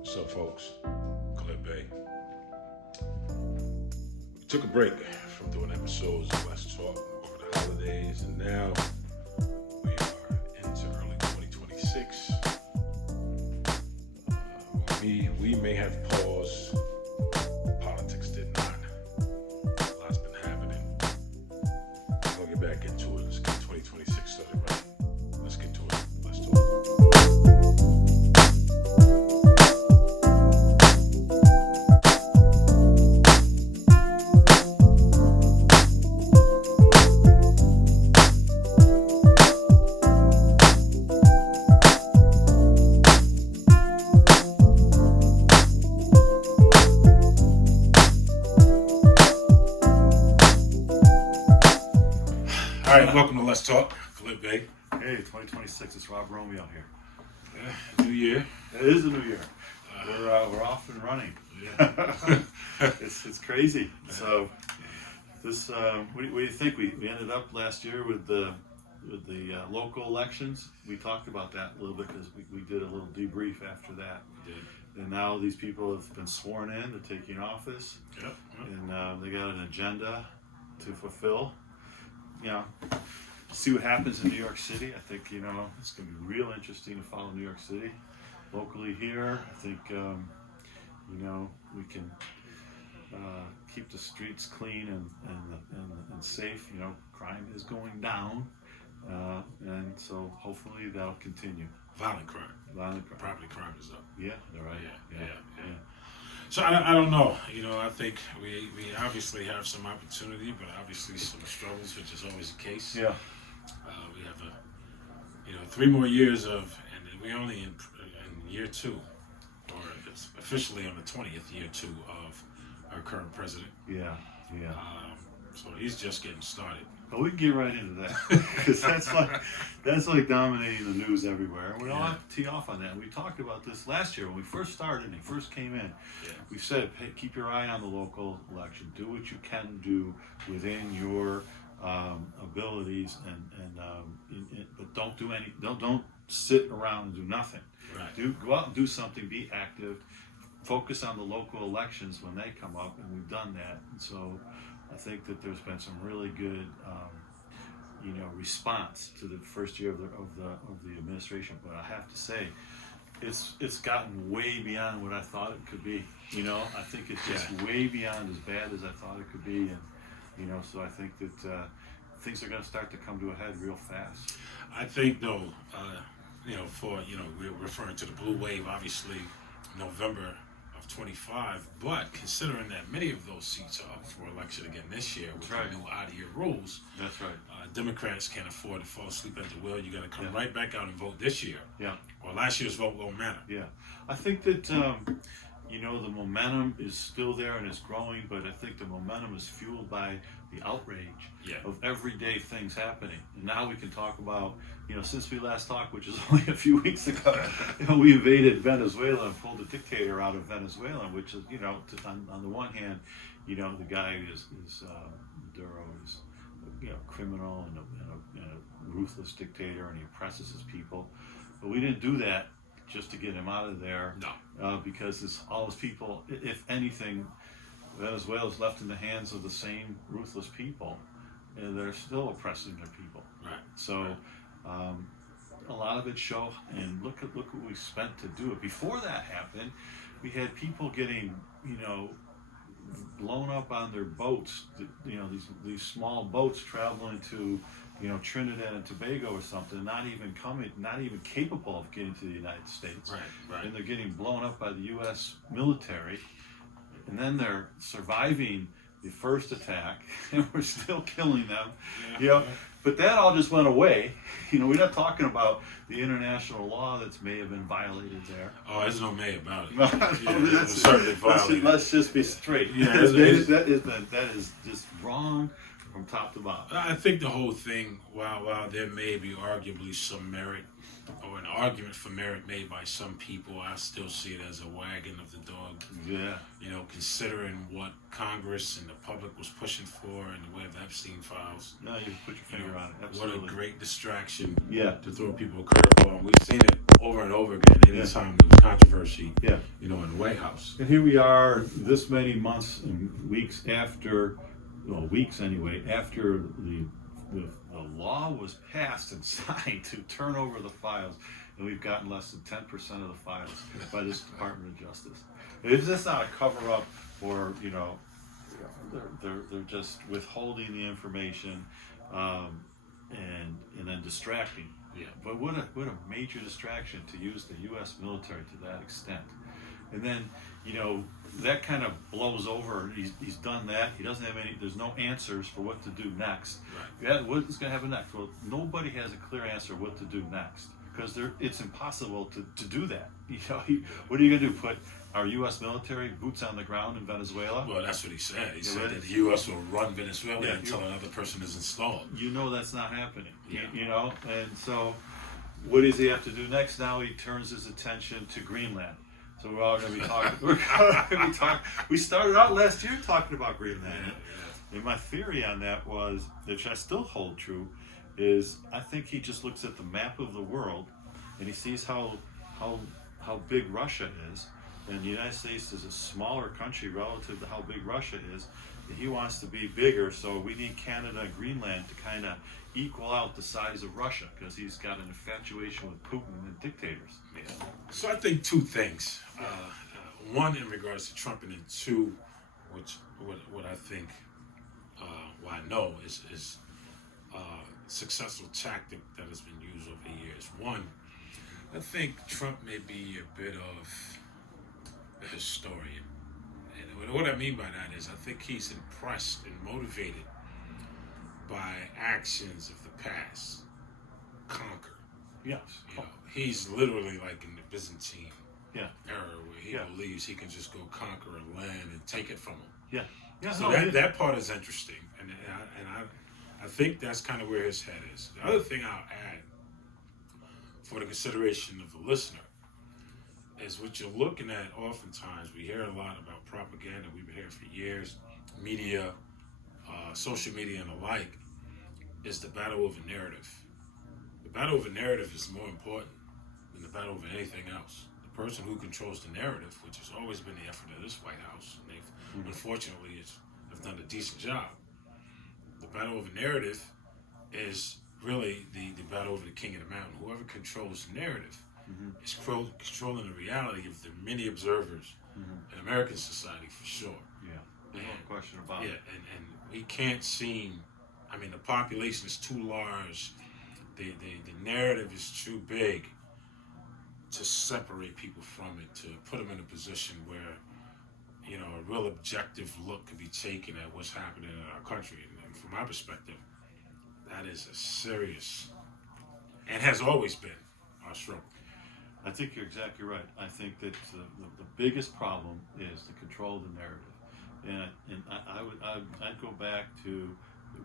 What's up, folks? Khalid Bay. We took a break from doing episodes of Let's Talk over the holidays, and now we are into early 2026. We may have paused. Politics did not. A lot's been happening. We'll get back into it. Let's get 2026 started right. Let's get to it. Let's talk. All right, welcome to Let's Talk. Khalid Bay. Hey, 2026, it's Rob Romeo here. Yeah, New Year. It is a new year. We're off and running. Yeah. It's crazy. So this, what do you think? We ended up last year with the local elections. We talked about that a little bit because we did a little debrief after that. We did. And now these people have been sworn in to taking office, Yep. and they got an agenda to fulfill. You know, see what happens in New York City. I think, it's going to be real interesting to follow New York City. Locally here, I think, we can keep the streets clean and safe. Crime is going down, and so hopefully that'll continue. Violent crime. Violent crime. Property crime is up. Yeah, they're right. Yeah. So I don't know. I think we obviously have some opportunity, but obviously some struggles, which is always the case. Yeah. We have 3 more years of, and we're only in year 2, or it's officially on the 20th year 2 of our current president. Yeah. So he's just getting started. But we can get right into that because that's like dominating the news everywhere. And we don't have to tee off on that. We talked about this last year when we first started and he first came in. Yeah. We said, hey, keep your eye on the local election. Do what you can do within your abilities, but don't do any. Don't sit around and do nothing. Right. Go out and do something. Be active. Focus on the local elections when they come up, and we've done that. And so I think that there's been some really good, response to the first year of the administration. But I have to say, it's gotten way beyond what I thought it could be. I think it's just way beyond as bad as I thought it could be, and so I think that things are going to start to come to a head real fast. I think though, we're referring to the blue wave, obviously, November of 25, but considering that many of those seats are up for election again this year with the new out-of-year rules. That's right. Democrats can't afford to fall asleep at the wheel. You got to come right back out and vote this year. Yeah. Or last year's vote won't matter. Yeah. I think that, the momentum is still there and it's growing, but I think the momentum is fueled by the outrage of everyday things happening. And now we can talk about, since we last talked, which is only a few weeks ago, we invaded Venezuela and pulled the dictator out of Venezuela, which is, on the one hand, the guy is Maduro is, criminal and a ruthless dictator, and he oppresses his people. But we didn't do that just to get him out of there. No. Because all his people, if anything, Venezuela is left in the hands of the same ruthless people, and they're still oppressing their people. Right. So, a lot of it show, and look what we spent to do it. Before that happened, we had people getting, blown up on their boats. These small boats traveling to, Trinidad and Tobago or something, not even capable of getting to the United States. Right. And they're getting blown up by the U.S. military, and then they're surviving the first attack, and we're still killing them. Yeah. But that all just went away. We're not talking about the international law that may have been violated there. Oh, there's no may about it. That's certainly violated. Let's just be straight. Yeah, that is just wrong from top to bottom. I think the whole thing, while there may be arguably some merit or an argument for merit made by some people, I still see it as a wagging of the dog. Yeah. You know, considering what Congress and the public was pushing for in the way of Epstein files. No, you put your finger on it. What Absolutely. a great distraction Yeah. to throw people a curveball. And we've seen it over and over again anytime there was controversy, Yeah. you know, in the White House. And here we are, this many months and weeks after, well, weeks anyway, after the law was passed and signed to turn over the files, and we've gotten less than 10% of the files by this Department of Justice. Is this not a cover-up, or they're just withholding the information and then distracting? Yeah. But what a major distraction to use the U.S. military to that extent. And then, that kind of blows over. He's done that. He doesn't have there's no answers for what to do next. Right. Yeah, what is going to happen next? Well, nobody has a clear answer what to do next, because it's impossible to do that. What are you going to do? Put our U.S. military boots on the ground in Venezuela? Well, that's what he said. He said that the U.S. will run Venezuela until another person is installed. That's not happening. Yeah. And so what does he have to do next? Now he turns his attention to Greenland. So we're all going to be talking. We started out last year talking about Greenland. Yeah. And my theory on that was, which I still hold true, is I think he just looks at the map of the world and he sees how big Russia is, and the United States is a smaller country relative to how big Russia is. And he wants to be bigger, so we need Canada and Greenland to kind of equal out the size of Russia, because he's got an infatuation with Putin and dictators. Yeah. So I think two things. One, in regards to Trump, and then two, what I think, what I know is a successful tactic that has been used over the years. One, I think Trump may be a bit of a historian. And what I mean by that is I think he's impressed and motivated by actions of the past. Conquer. Yes. He's literally like in the Byzantine Yeah. era where he believes he can just go conquer a land and take it from him. Yeah. Yeah. So that part is interesting, and I think that's kind of where his head is. The other thing I'll add, for the consideration of the listener, is what you're looking at. Oftentimes, we hear a lot about propaganda. We've been hearing for years, media, social media, and the like. Is the battle of a narrative. The battle of a narrative is more important than the battle of anything else. The person who controls the narrative, which has always been the effort of this White House, and they've unfortunately have done a decent job. The battle of a narrative is really the battle over the king of the mountain. Whoever controls the narrative is controlling the reality of the many observers in American society, for sure. Yeah, no question about it. Yeah, and we can't seem. I mean, the population is too large. The narrative is too big to separate people from it, to put them in a position where, a real objective look could be taken at what's happening in our country. And from my perspective, that is a serious, and has always been, our struggle. I think you're exactly right. I think that the biggest problem is the control of the narrative, and I'd go back to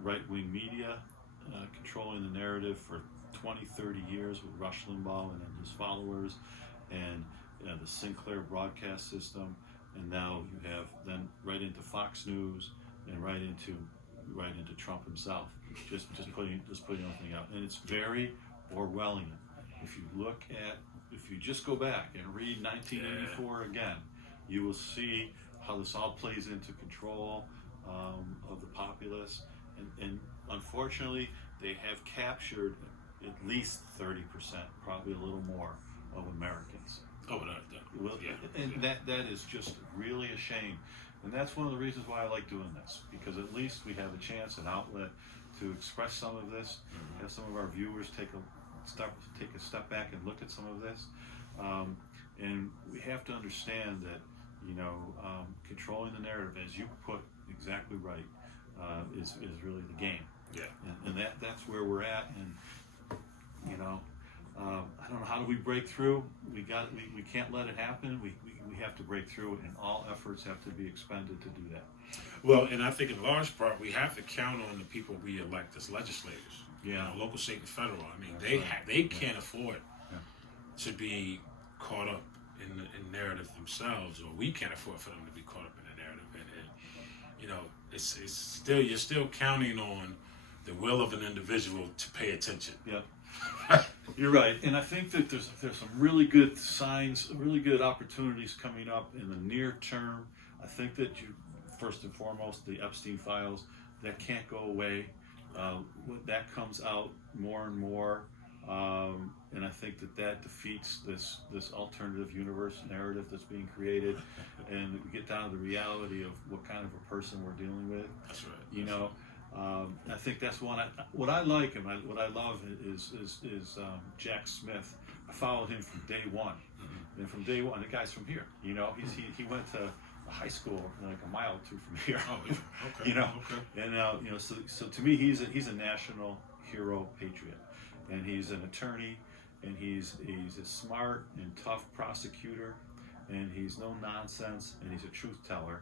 right-wing media controlling the narrative for 20, 30 years with Rush Limbaugh and his followers, and the Sinclair broadcast system, and now you have then right into Fox News and right into Trump himself, just putting everything out, and it's very Orwellian. If you just go back and read 1984 again, you will see how this all plays into control of the populace, and unfortunately, they have captured at least 30%, probably a little more, of Americans. Oh, no. That is just really a shame, and that's one of the reasons why I like doing this, because at least we have a chance, an outlet to express some of this, have some of our viewers take a step back and look at some of this, and we have to understand that controlling the narrative, as you put exactly right, is really the game. Yeah. And that's where we're at, and I don't know, how do we break through? We can't let it happen. We have to break through, and all efforts have to be expended to do that. Well, and I think in large part we have to count on the people we elect as legislators. Yeah. Local, state, and federal. I mean, they can't afford to be caught up in narrative themselves, or we can't afford for them to be caught up in the narrative. And you know, it's still, you're still counting on the will of an individual to pay attention. Yeah, you're right, and I think that there's some really good signs, really good opportunities coming up in the near term. I think that first and foremost, the Epstein files, that can't go away. That comes out more and more, and I think that defeats this alternative universe narrative that's being created, and we get down to the reality of what kind of a person we're dealing with. That's right. You know, I think that's one. What I like and what I love is Jack Smith. I followed him from day one, and from day one, the guy's from here. You know, he went to a high school like a mile or two from here. Oh, yeah. Okay. You know, okay. and you know, so to me, he's a national hero, patriot, and he's an attorney, and he's a smart and tough prosecutor, and he's no nonsense, and he's a truth teller,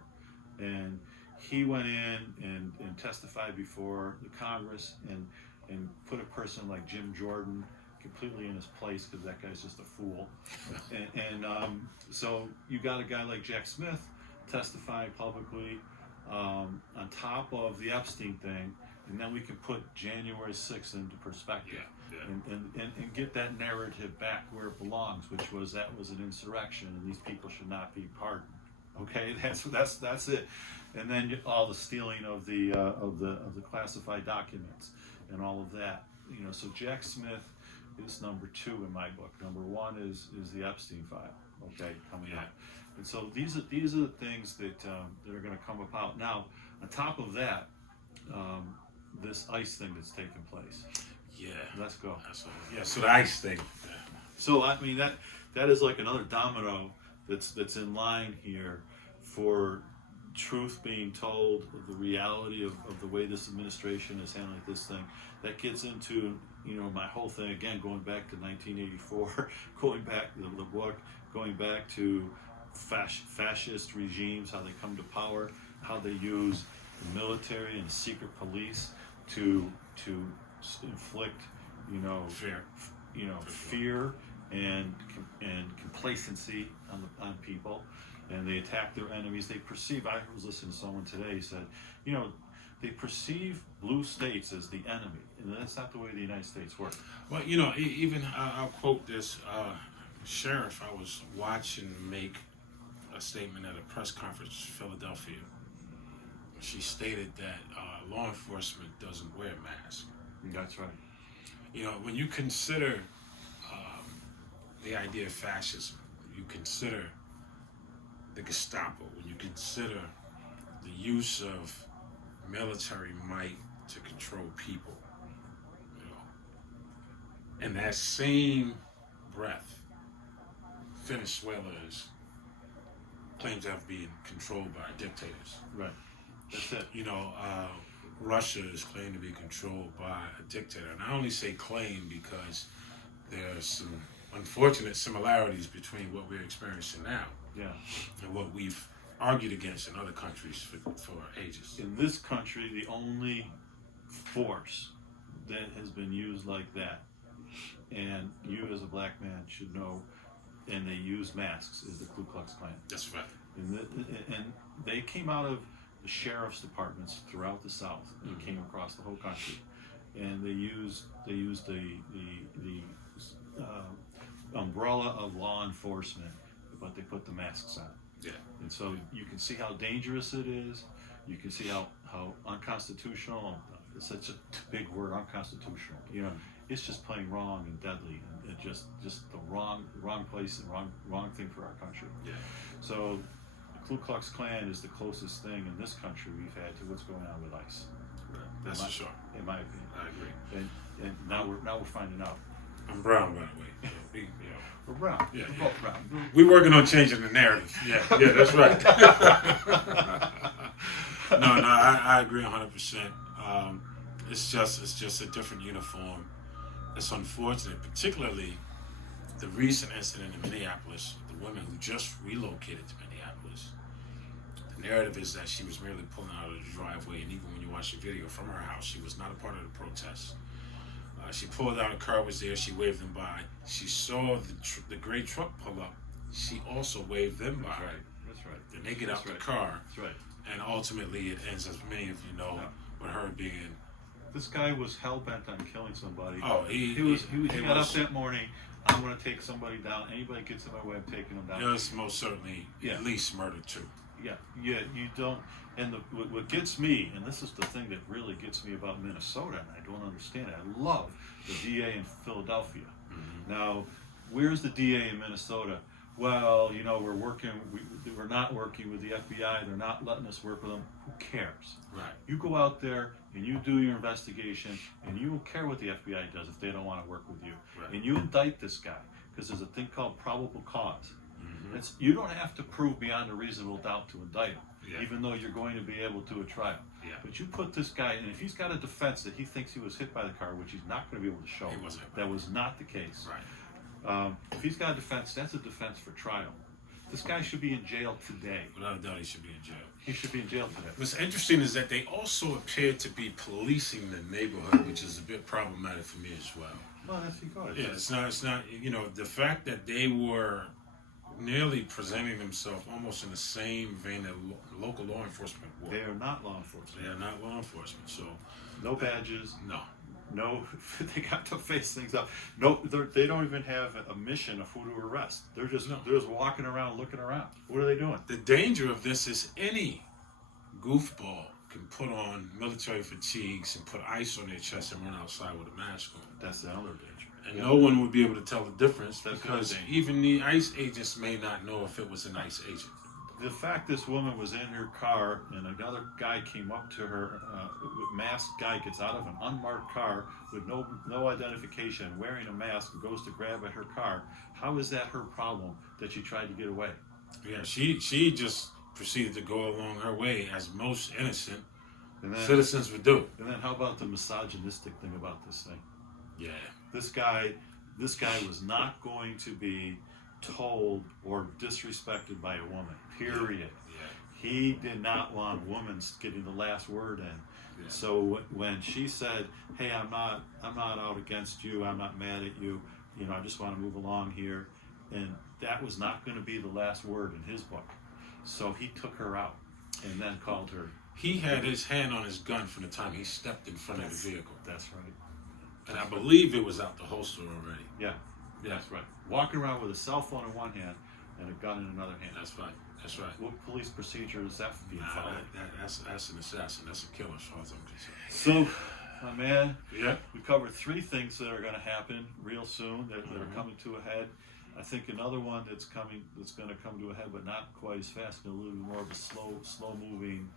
and he went in and testified before the Congress and put a person like Jim Jordan completely in his place, because that guy's just a fool. And so you got a guy like Jack Smith testifying publicly on top of the Epstein thing, and then we can put January 6th into perspective. Yeah. And get that narrative back where it belongs, which was that was an insurrection and these people should not be pardoned. Okay, that's it. And then all the stealing of the classified documents and all of that. You know, so Jack Smith is number 2 in my book. Number 1 is the Epstein file. Okay, coming up. And so these are the things that are going to come about. Now, on top of that, this ICE thing that's taking place. Yeah. Let's go. Yeah. So the ICE thing. So I mean that is like another domino that's in line here for truth being told, of the reality of the way this administration is handling this thing. That gets into, you know, my whole thing again, going back to 1984, going back to the book, going back to fascist regimes, how they come to power, how they use the military and secret police to inflict, you know, fear and complacency on people, and they attack their enemies. They perceive. I was listening to someone today who said, you know, they perceive blue states as the enemy, and that's not the way the United States works. Well, you know, even I'll quote this sheriff I was watching make a statement at a press conference in Philadelphia. She stated that law enforcement doesn't wear masks. That's right. You know, when you consider the idea of fascism, you consider the Gestapo, when you consider the use of military might to control people, you know, in that same breath, Venezuela is claimed to have been controlled by dictators. Right. That's it. You know, Russia is claimed to be controlled by a dictator. And I only say claim because there's some unfortunate similarities between what we're experiencing now, yeah, and what we've argued against in other countries for ages. In this country, the only force that has been used like that, and you as a black man should know, and they use masks, is the Ku Klux Klan. That's right. And they came out of the sheriff's departments throughout the South and came across the whole country, and they used the umbrella of law enforcement, but they put the masks on. Yeah. And so you can see how dangerous it is. You can see how unconstitutional. It's such a big word, unconstitutional. You know, it's just plain wrong and deadly, and just the wrong place and wrong thing for our country. Yeah. So the Ku Klux Klan is the closest thing in this country we've had to what's going on with ICE. Right. That's for sure. In my opinion. I agree. And now we're finding out. I'm brown, by the way. So we're brown. Yeah. We're both brown. We're working on changing the narrative. Yeah, that's right. No, I agree 100%. It's just a different uniform. It's unfortunate, particularly the recent incident in Minneapolis, the woman who just relocated to Minneapolis. The narrative is that she was merely pulling out of the driveway, and even when you watch the video from her house, she was not a part of the protest. She pulled out, a car was there. She waved them by. She saw the gray truck pull up. She also waved them by. That's right. That's right. Then they get out the right. car. That's right. And ultimately, it ends, as many of you know, with her being. This guy was hell bent on killing somebody. Oh, he got up that morning. I'm going to take somebody down. Anybody gets in my way, I'm taking them down. It was most certainly at least murder too. Yeah. You don't. And what gets me, and this is the thing that really gets me about Minnesota, and I don't understand it. I love the DA in Philadelphia. Mm-hmm. Now, where's the DA in Minnesota? Well, we're not working with the FBI. They're not letting us work with them. Who cares? Right. You go out there and you do your investigation, and you don't care what the FBI does if they don't want to work with you. Right. And you indict this guy because there's a thing called probable cause. Mm-hmm. You don't have to prove beyond a reasonable doubt to indict him, even though you're going to be able to a trial. Yeah. But you put this guy, and if he's got a defense that he thinks he was hit by the car, which he's not going to be able to show, that was not the case. Right. If he's got a defense, that's a defense for trial. This guy should be in jail today. Without a doubt, he should be in jail. He should be in jail today. What's interesting is that they also appear to be policing the neighborhood, which is a bit problematic for me as well. Well, that's because yeah, it's not. The fact that they were nearly presenting themselves almost in the same vein that local law enforcement were. They are not law enforcement. They are not law enforcement. So no badges. No, they got to face things up. No, they don't even have a mission of who to arrest. They're just walking around, looking around. What are they doing? The danger of this is any goofball can put on military fatigues and put ice on their chest and run outside with a mask on. That's the other danger. And no one would be able to tell the difference because even the ICE agents may not know if it was an ICE agent. The fact this woman was in her car and another guy came up to her, masked guy gets out of an unmarked car with no identification, wearing a mask, and goes to grab at her car. How is that her problem that she tried to get away? Yeah, she just proceeded to go along her way as most innocent citizens would do. And then how about the misogynistic thing about this thing? Yeah. This guy was not going to be told or disrespected by a woman, period. Yeah. He did not want women getting the last word in. Yeah. So when she said, hey, I'm not out against you, I'm not mad at you, I just want to move along here, and that was not going to be the last word in his book. So he took her out and then called her. He had his hand on his gun from the time he stepped in front of the vehicle. That's right. And I believe it was out the holster already. Yeah. That's right. Walking around with a cell phone in one hand and a gun in another hand. That's right. That's right. What police procedure is that being followed? That's an assassin. That's a killer, as far as I'm concerned. So, my man, we covered 3 things that are going to happen real soon that are coming to a head. I think another one that's going to come to a head, but not quite as fast, and a little bit more of a slow moving,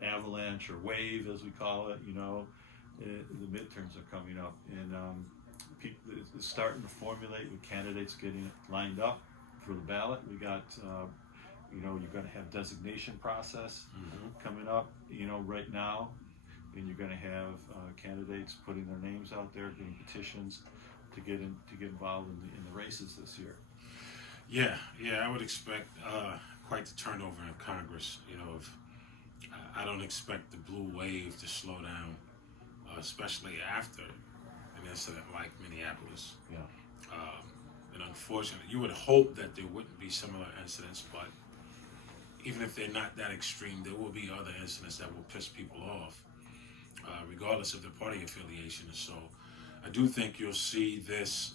avalanche or wave, as we call it. The midterms are coming up, and people it's starting to formulate with candidates getting lined up for the ballot. We got, you're going to have designation process coming up, right now, and you're going to have candidates putting their names out there, getting petitions to get involved in the races this year. Yeah, I would expect quite the turnover in Congress. I don't expect the blue wave to slow down, especially after an incident like Minneapolis. Yeah. And unfortunately, you would hope that there wouldn't be similar incidents, but even if they're not that extreme, there will be other incidents that will piss people off, regardless of their party affiliation. And so I do think you'll see this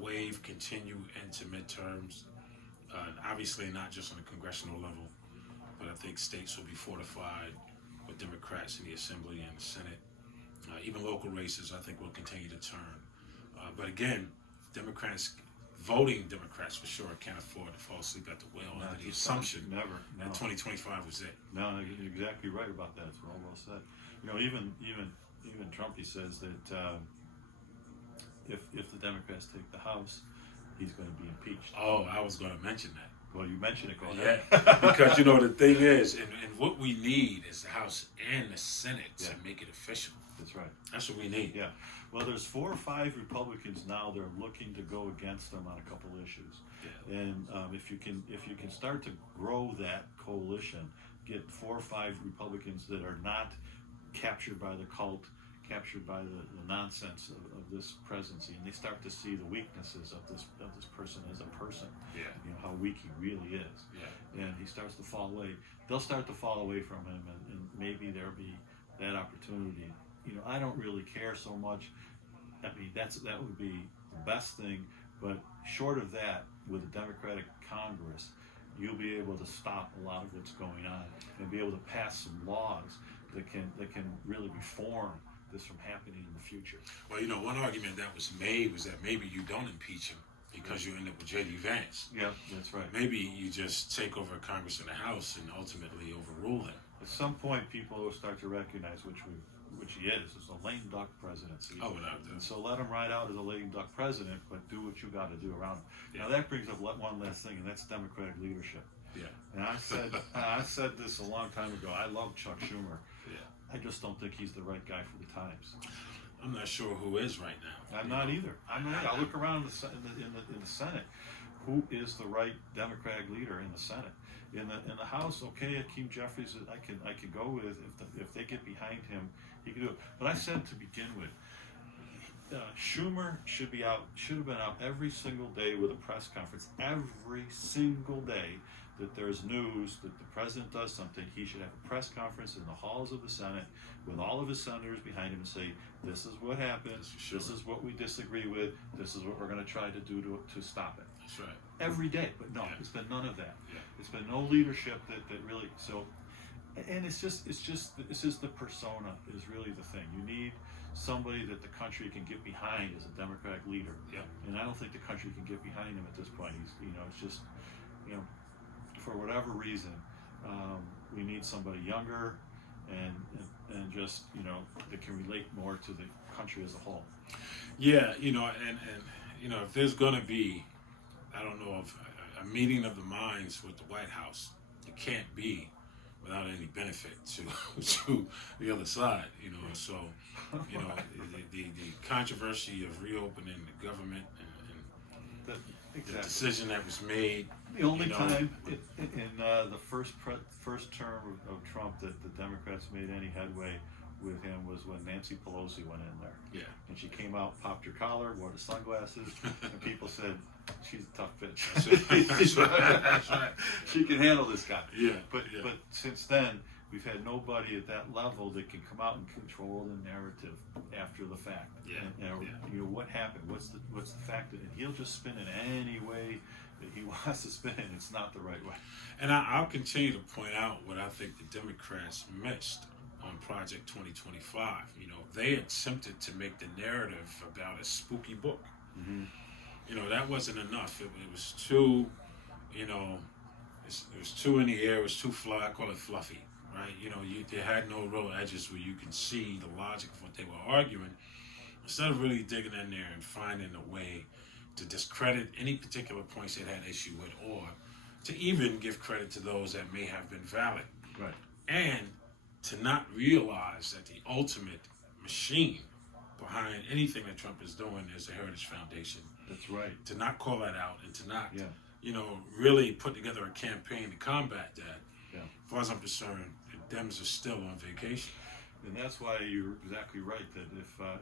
wave continue into midterms, obviously not just on the congressional level, but I think states will be fortified with Democrats in the Assembly and the Senate. Even local races, I think, will continue to turn. But again, voting Democrats for sure can't afford to fall asleep at the wheel under the assumption that 2025 was it. No, you're exactly right about that. It's all well said. Even Trump, he says that if the Democrats take the House, he's going to be impeached. Oh, I was going to mention that. Well, you mentioned it. Go ahead. Yeah, because the thing is, and what we need is the House and the Senate to make it official. That's right. That's what we need. Yeah. Well, there's 4 or 5 Republicans now that are looking to go against them on a couple issues. Yeah. And if you can start to grow that coalition, get 4 or 5 Republicans that are not captured by the cult, captured by the nonsense of this presidency, and they start to see the weaknesses of this person as a person. Yeah. You know how weak he really is. Yeah. And he starts to fall away. They'll start to fall away from him, and maybe there'll be that opportunity. You know, I don't really care so much. I mean, that would be the best thing. But short of that, with a Democratic Congress, you'll be able to stop a lot of what's going on and be able to pass some laws that can really reform this from happening in the future. Well, you know, one argument that was made was that maybe you don't impeach him because you end up with J.D. Vance. Yeah, that's right. Maybe you just take over Congress and the House and ultimately overrule him. At some point, people will start to recognize which he is. It's a lame duck presidency. Oh, without doubt. And so let him ride out as a lame duck president, but do what you got to do around him. Yeah. Now that brings up one last thing, and that's Democratic leadership. Yeah. And I said this a long time ago. I love Chuck Schumer. Yeah. I just don't think he's the right guy for the times. I'm not sure who is right now. I'm not either. I look around in the Senate. Who is the right Democratic leader in the Senate? In the House, okay, Hakeem Jeffries, I can go with if they get behind him, he can do it. But I said to begin with, Schumer should have been out every single day with a press conference. Every single day that there's news that the president does something, he should have a press conference in the halls of the Senate with all of his senators behind him and say, this is what happened, Sure. This is what we disagree with, this is what we're going to try to do to stop it. That's right. Every day, but no, Yeah. it's been none of that. Yeah. It's been no leadership that really, so, and it's just the persona is really the thing. You need somebody that the country can get behind as a Democratic leader. Yeah. And I don't think the country can get behind him at this point. It's just, for whatever reason, we need somebody younger and just, that can relate more to the country as a whole. Yeah, and if there's going to be, I don't know, if a meeting of the minds with the White House, it can't be without any benefit to the other side, So, the controversy of reopening the government and the decision that was made. The only time in the first term of Trump that the Democrats made any headway with him was when Nancy Pelosi went in there. Yeah. And she came out, popped her collar, wore the sunglasses, and people said, she's a tough bitch. That's right. That's right. She can handle this guy. Yeah. But since then, we've had nobody at that level that can come out and control the narrative after the fact. Yeah. And, what happened? What's the fact? And he'll just spin it any way that he wants to spin it. It's not the right way. And I'll continue to point out what I think the Democrats missed on Project 2025. They attempted to make the narrative about a spooky book. Mm-hmm. That wasn't enough. It was too, it was too in the air. It was too fluffy. I call it fluffy, right? They had no real edges where you can see the logic of what they were arguing. Instead of really digging in there and finding a way to discredit any particular points they had issue with, or to even give credit to those that may have been valid. Right. And to not realize that the ultimate machine behind anything that Trump is doing is the Heritage Foundation. That's right. To not call that out and to not, really put together a campaign to combat that. Yeah. As far as I'm concerned, the Dems are still on vacation. And that's why you're exactly right that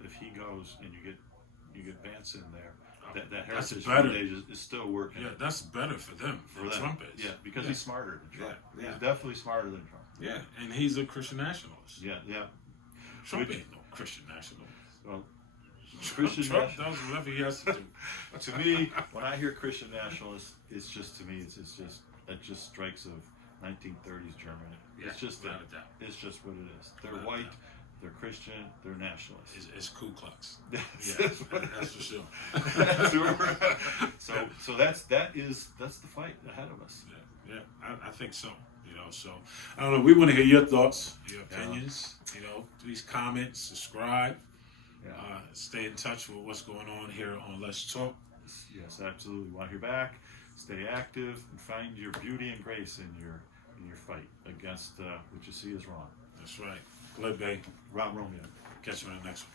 if he goes and you get Vance in there, that Heritage Foundation is still working. Yeah, that's better for them than Trump is. Yeah, because he's smarter than Trump. Yeah. He's definitely smarter than Trump. Yeah, and he's a Christian nationalist. Yeah. Trump ain't no Christian nationalist. Well, Trump does whatever he has to do. To me, when I hear Christian nationalist, it's just it just strikes of 1930s Germany. Yeah, it's just without a doubt. It's just what it is. They're Without a white, doubt. they're Christian, they're nationalists. It's Ku Klux. That's That's for sure. So that's the fight ahead of us. Yeah, I think so. So I don't know. We want to hear your thoughts, your opinions. Please comment, subscribe. Yeah. Stay in touch with what's going on here on Let's Talk. Yes, absolutely. Want to hear back? Stay active and find your beauty and grace in your fight against what you see is wrong. That's right. Khalid Bay. Rob Romeo. Catch you on the next one.